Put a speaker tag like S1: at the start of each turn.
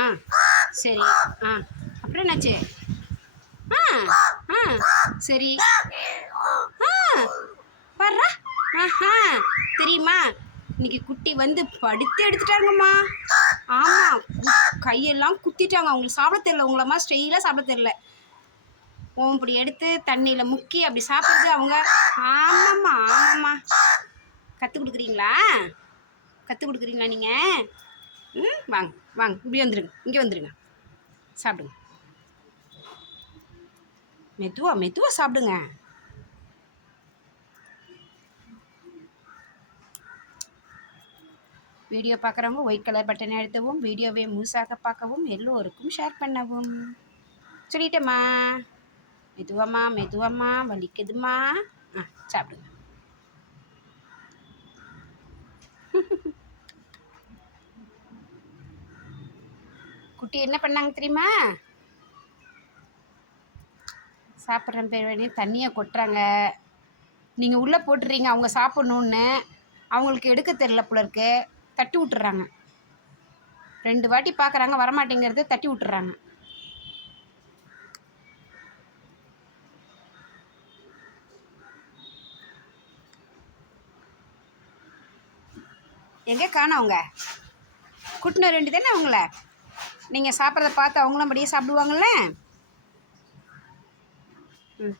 S1: ஆ சரி. ஆ அப்புறம் என்னாச்சு? ஆ ஆ சரி. ஆ வர்றா ஆஹா தெரியுமா? இன்னைக்கு குட்டி வந்து படுத்து எடுத்துட்டாங்கம்மா. ஆமாம் கையெல்லாம் குத்திட்டாங்க. அவங்களுக்கு சாப்பிட தெரில உங்களம்மா ஸ்டெயிலாக சாப்பிட தெரில ஓம் இப்படி எடுத்து தண்ணியில் முக்கி அப்படி சாப்பிட்றது அவங்க. ஆமாம்மா ஆமாம்மா. கற்றுக் கொடுக்குறீங்களா? கற்றுக் கொடுக்குறீங்களா நீங்கள் ம் வாங்க வாங்க இப்படி வந்துடுங்க இங்கே வந்துடுங்க சாப்பிடுங்க. மெதுவா மெதுவாக சாப்பிடுங்க. வீடியோ பார்க்குறவங்க ஒயிட் கலர் பட்டனை அழுத்தவும் வீடியோவை முழுசாக பார்க்கவும் எல்லோருக்கும் ஷேர் பண்ணவும். சொல்லிட்டேம்மா. மெதுவாம்மா மெதுவாம்மா வலிக்குதும்மா. ஆ சாப்பிடுங்க. குட்டி என்ன பண்ணாங்க தெரியுமா? சாப்பிட்ற பேர் வேணி தண்ணியை கொட்டுறாங்க. நீங்கள் உள்ளே போட்டுறீங்க அவங்க சாப்பிட்ணுன்னு அவங்களுக்கு எடுக்க தெரில புலருக்கு தட்டி விட்டுறாங்க. ரெண்டு வாட்டி பார்க்குறாங்க வரமாட்டேங்கிறது தட்டி விட்டுறாங்க. எங்கே காணோம் அவங்க கூட்டின ரெண்டு தானே அவங்கள? நீங்கள் சாப்பிட்றத பார்த்து அவங்களும் அப்படியே சாப்பிடுவாங்கள்ல ம்.